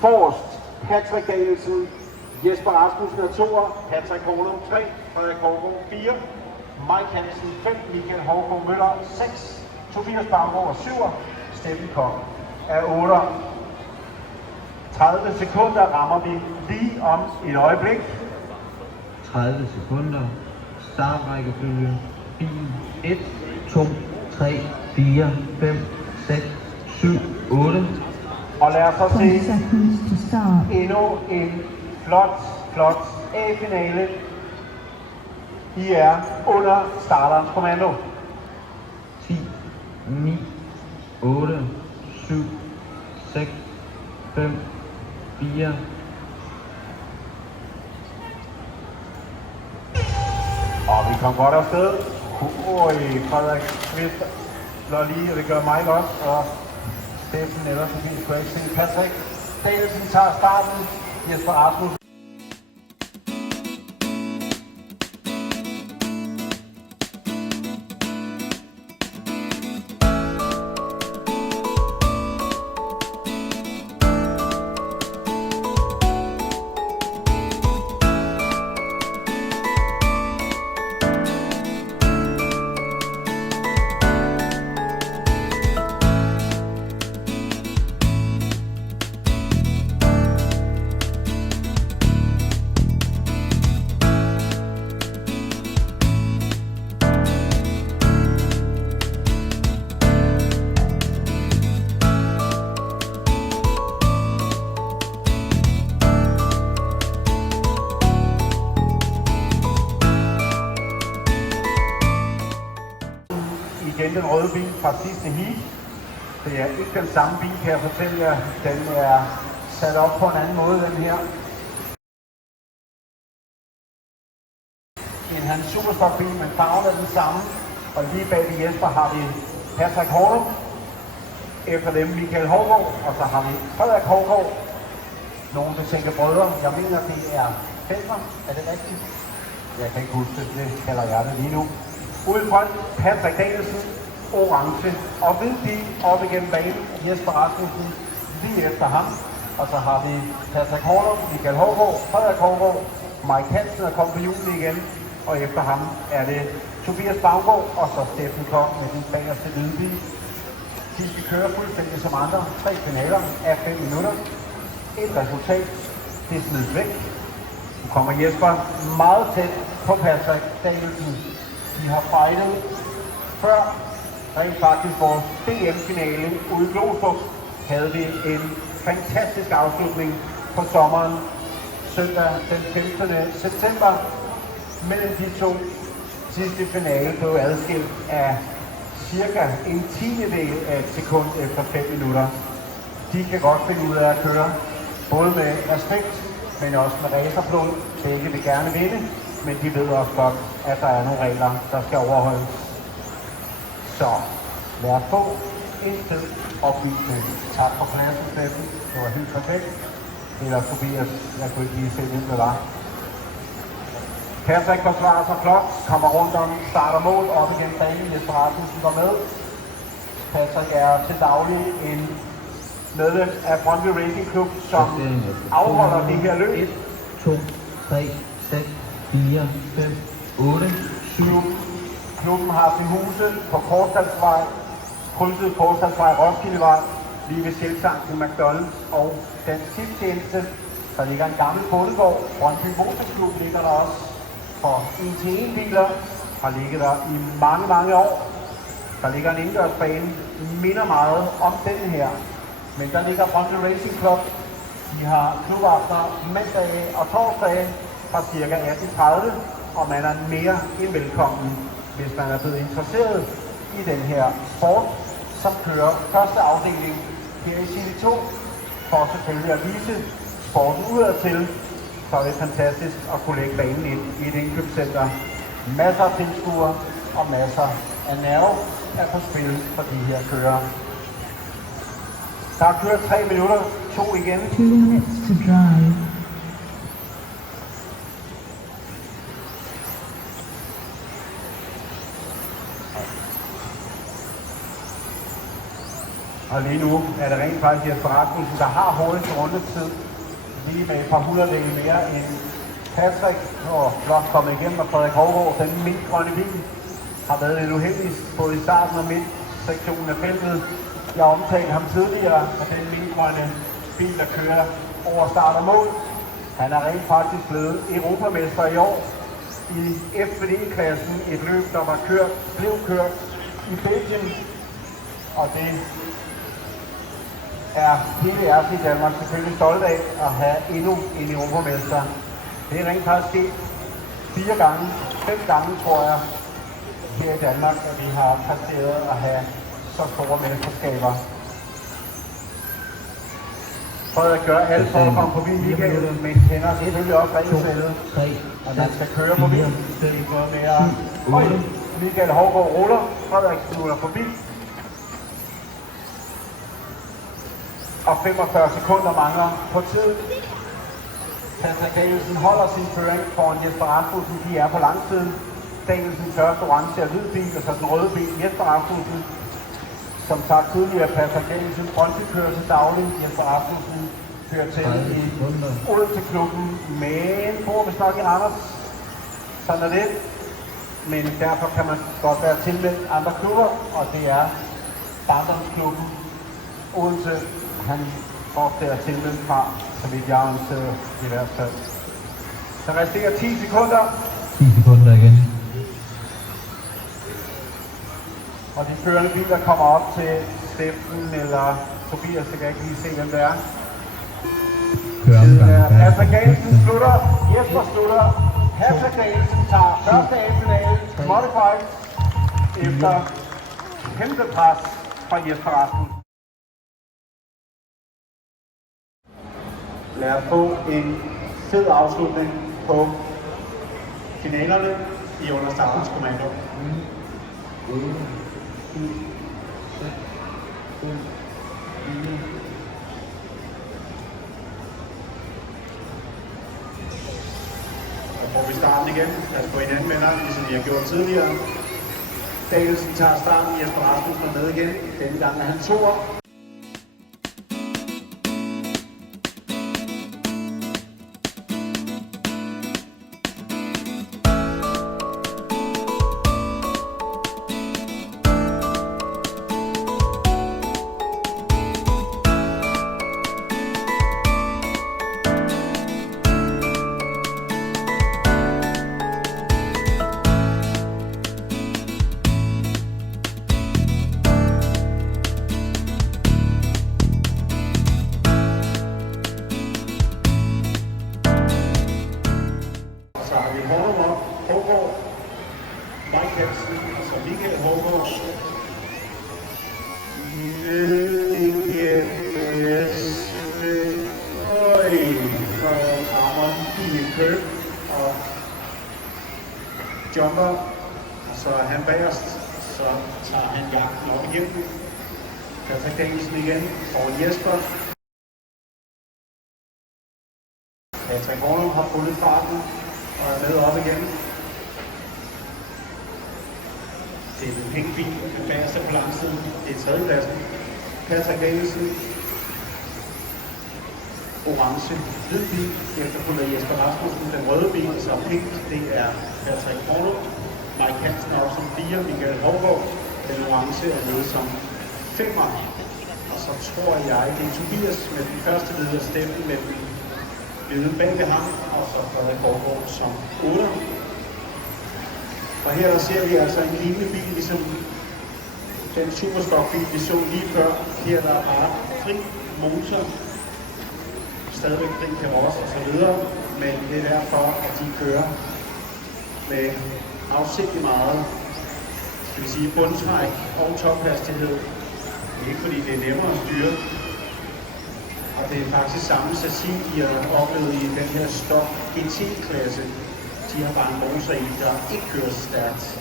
Forrest, Patrick Danielsen, Jesper Rasmussen er 2'er, Patrick Hornum 3, Frederik Hårgaard 4, Mike Hansen 5, Michael Hårgaard Møller 6, Tobias Banggaard er 7'er, Steffen Koch er 8'er. 30 sekunder rammer vi lige om et øjeblik. 30 sekunder. Startrækkefølge. Bil 1, 2, 3, 4, 5, 6, 7, 8. Og lad os så se endnu en flot A-finale. I er under starterens kommando. 10, 9, 8, 7, 6, 5, 4. Og vi kom godt afsted. Frederik slår lige, og det gør mig godt. Og Steffen ellers forbi skulle ikke se. Patrick Danielsen tager starten. Jesper Rasmussen. Igen den røde bil fra sidste heat. Det er ikke den samme bil, kan jeg fortælle jer. Den er sat op på en anden måde, den her. En hans Superstock-bil, men farven er den samme. Og lige bag ved Jesper har vi Patrick Hornum. Efter dem Michael Hårgaard, og så har vi Frederik Hårgaard. Nogen vil tænke brødre. Jeg mener, det er fætter. Er det rigtigt? Jeg kan ikke huske det. Det kalder jeg det lige nu. Ude front, Patrick Danielsen, orange og hvid bil op igennem banen. Jesper Rasmussen lige efter ham. Og så har vi Patrick Hornum, Michael Hårgaard, Frederik Hårgaard, Mike Hansen er kommet på hjulet igen. Og efter ham er det Tobias Banggaard og så Steffen Koch med den bagerste hvide bil. De skal køre fuldstændig som andre. 3 finaler af 5 minutter. Et resultat, det smides væk. Nu kommer Jesper meget tæt på Patrick Danielsen. De har fightet før rent faktisk vores DM-finale ude i Glostrup. Havde vi en fantastisk afslutning på sommeren søndag den 15. september. Mellem de to sidste finale blev adskilt af cirka en tiendedel af et sekund efter 5 minutter. De kan godt finde ud af at køre, både med respekt, men også med racerblod. Begge vil gerne vinde, men de ved også godt, at der er nogle regler, der skal overholdes. Så lad os få en tid opvisning. Tak for pladsen, Steffen. Det var helt perfekt. Ellers Tobias, jeg kunne ikke lige se, hvem det var. Patrick forsvarer sig flot, kommer rundt om, starter mål, op igen banen. Jesper Rasmussen går med. Patrick er til daglig en medlem af Brøndby Racing Club, som afholder det her løb. 1, 2, 3, 6, 4, 5, 8, 7. Klubben har sin huse på Korsdalsvej, krydset Korsdalsvej, Roskildevej, lige ved Sjælsangen, McDonald's og den tiptjeneste. Der ligger en gammel bondegård. Brøndby Motorklub ligger der også for 1-1 biler. Har ligget der i mange år. Der ligger en indendørsbane, minder meget om den her. Men der ligger Brøndby Racing Club. De har klubaftener mandag og torsdag fra ca. 18:30, og man er mere end velkommen, hvis man er blevet interesseret i den her sport, som kører første afdeling her i City 2, for selvfølgelig at vise sporten udadtil. Så er det fantastisk at kunne lægge banen ind i et indkøbscenter. Masser af tilskuere og masser af nerve er på spil for de her kører. Der er kørt 3 minutter, 2 igen. 2 minutes to drive. Og lige nu er det rent faktisk Jesper Rasmussen, der har hurtigst rundetid. Lige med et par hundrededele mere end Patrick, og blot kommet igennem, og Frederik Hovgaard, den mintgrønne bil, har været lidt uheldig både i starten og midt sektionen af feltet. Jeg omtalte ham tidligere af den mintgrønne bil, der kører over start og mål. Han er rent faktisk blevet europamester i år i FVD-klassen, et løb, der blev kørt i Belgien, og det er hele RC Danmark selvfølgelig stolt af at have endnu en europamester. Det er rent faktisk sket 4 gange, 5 gange tror jeg, her i Danmark, at vi har præsteret at have så store mesterskaber. Frederik gør alt for at komme forbi Michael, men kender selvfølgelig også regelsættet, og man skal køre forbi. Det er noget mere. Michael Hovgaard ruller, Frederik smutter forbi. Og 45 sekunder mangler på tid. Patrick Danielsen holder sin føring foran Jesper Rasmussen. De er på langsiden. Danielsen første orange og hvid bil, og så den røde bil Jesper Rasmussen. Som sagt tidligere, Patrick Danielsen Brøndby kører til daglig. Jesper Rasmussen kører til i Odense-klubben, men bor vist nok i Randers. Sådan er det. Men derfor kan man godt være tilmeldt andre klubber, og det er Barndomsklubben Odense. Han får der tilmeldt fra, så vidt jeg orienteret i hvert fald. Der resterer 10 sekunder. 10 sekunder igen. Og de førende biler kommer op til Steffen eller Tobias, jeg kan ikke lige se, hvem det er. Patrick Danielsen slutter, Jesper slutter, Patrick Danielsen tager første A-finale, Modified, efter kæmpe pres fra Jesper Rasmussen. Lad os få en fed afslutning på finalerne i under startens kommando. Så får vi starten igen. Lad os få hinanden med dig, ligesom vi har gjort tidligere. Danielsen tager starten, Jesper Rasmussen er med igen. Denne gang er han toer. Michael Hovgaard. Og rammer i en køb og jumper, og så er han bagerst, så tager han jagten op igennem. Patrick Danielsen igen, foran Jesper. Patrick Hornum har fundet farten og er med op igen. Det er en pink bil, den bagerste på langsiden. Det er tredjepladsen. Patrick Danielsen. Orange, hvid bil, efterfulgt af Jesper Rasmussen. Den røde bil, så pink, det er Patrick Hornum. Mike Hansen er også som 4, Michael Hovgaard. Den orange er med som 5'er. Og så tror jeg, det er Tobias med den første hvide stemme med den hvide bag ved ham. Og så Frederik Hovgaard som 8'er. Og her der ser vi altså en lignende bil, ligesom den Superstock-bil, vi så lige før. Her der er bare fri motor, stadigvæk fri karosse og så videre, men det er derfor, at de kører med afsindig meget, skal vi sige, bundtræk og tophastighed. Det er ikke fordi det er nemmere at styre. Og det er faktisk samme chassis, I har oplevet i den her Stock GT-klasse. De har bare en motor i, der ikke kører så stærkt.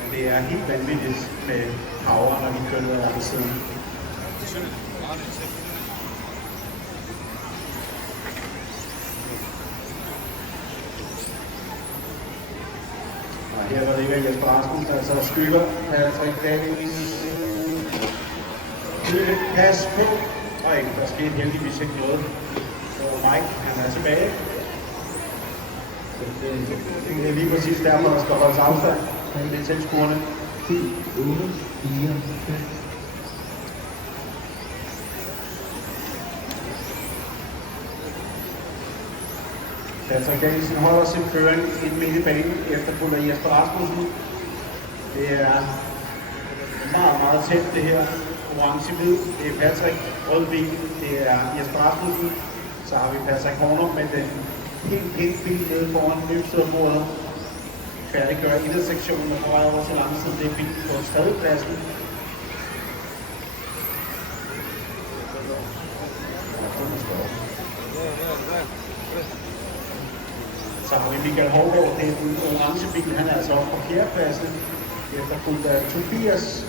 Men det er helt vanvittigt med power, når vi kører ned ad den siden. Og her der ligger Jesper Rasmussen, der så skygger Patrick Danielsen. Tidligt pas på. Og der skete heldigvis ikke noget. Og Mike, han er tilbage. Det er lige præcis derfor, der skal holdes afstand. Det er tilskuerne. 10, 8, 4, 5. Patrick Danielsen holder sin føring ind midt i banen efter Gunnar Jesper Rasmussen. Det er meget, meget tæt det her. Orange-hvid, det er Patrick. Rød-hvid, det er Jesper Rasmussen. Så har vi Patrick Horner med den helt bil nede foran løbsøderbordet. Færdiggør indersektionen og på vej over til langsiden. Det er bil på tredjepladsen. Så har vi Michael Hovgaard, det er den orange bil, han er altså oppe på fjerdepladsen. Efterfulgt af Tobias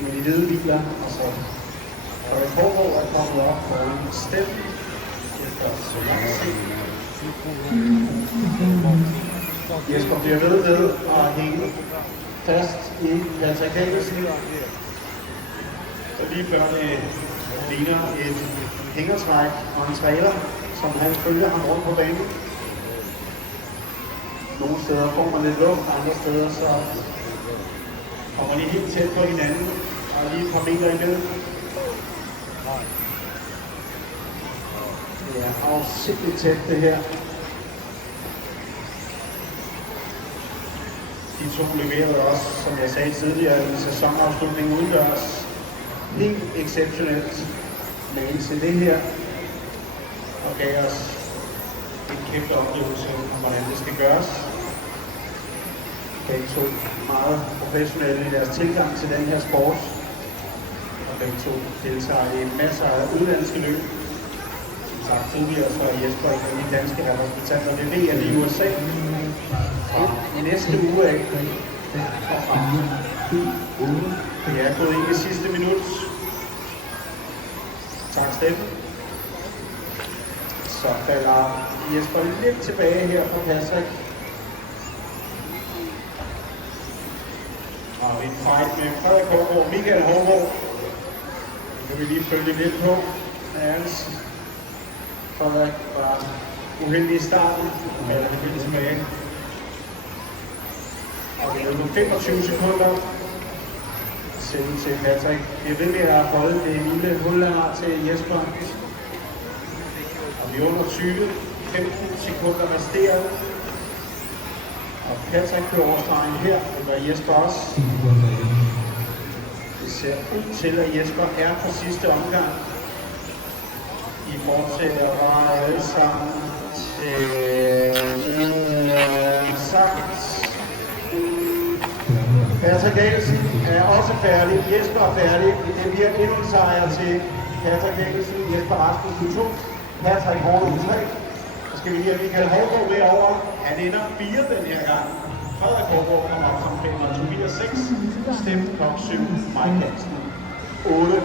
i de hvide biler, og så Frederik Hovgaard er kommet op på en stemme efter så lang tid. Jesper bliver ved at hænge fast i Patrick Danielsen. Så lige før det ligner et hængertræk og en trailer, som han følger ham rundt på banen. Nogle steder får man lidt luft, andre steder så kommer de helt tæt på hinanden og lige et par meter imellem. Det er afsindigt tæt det her. De to leverede også, som jeg sagde tidligere, en sæsonafslutning udendørs. Helt exceptionelt. Men til det her og gav os en kæmpe oplevelse om, hvordan det skal gøres. Begge to meget professionelle i deres tilgang til den her sport. Og begge to deltager i masser af udlandske løb. Som sagt tidligere, så er Jesper en af de danske repræsentanter ved VM i USA. Og næste uge af. Det er gået ind i sidste minut. Tak, Steffen. Så falder Jesper lidt tilbage her fra Patrick. Og vi en fight med Frederik Hovgaard og Michael Hovgaard. Det kan vi lige følge lidt på. Frederik var uheldig i starten, og falder lidt tilbage. Og det er nu 25 sekunder. Selv til Patrick. Det vil vi have holdt det lille hul, han har til Jesper. Og vi er under 20, 15 sekunder resterende. Og Patrick kører overstregen her, det var Jesper også. Det ser ud til, at Jesper er på sidste omgang. I fortsætter og alle sammen til sagt. Patrick Danielsen er også færdig. Jesper er færdig. Det bliver endnu en sejr til Patrick Danielsen. Jesper Rasmussen 2. Patrick Horner 3. Så skal vi lige have Michael Hovgaard med over. Han ender 4 den her gang. Frederik Hovgaard kommer op som 5. Tobias 6. Steffen Kok 7. Mike Hansen 8.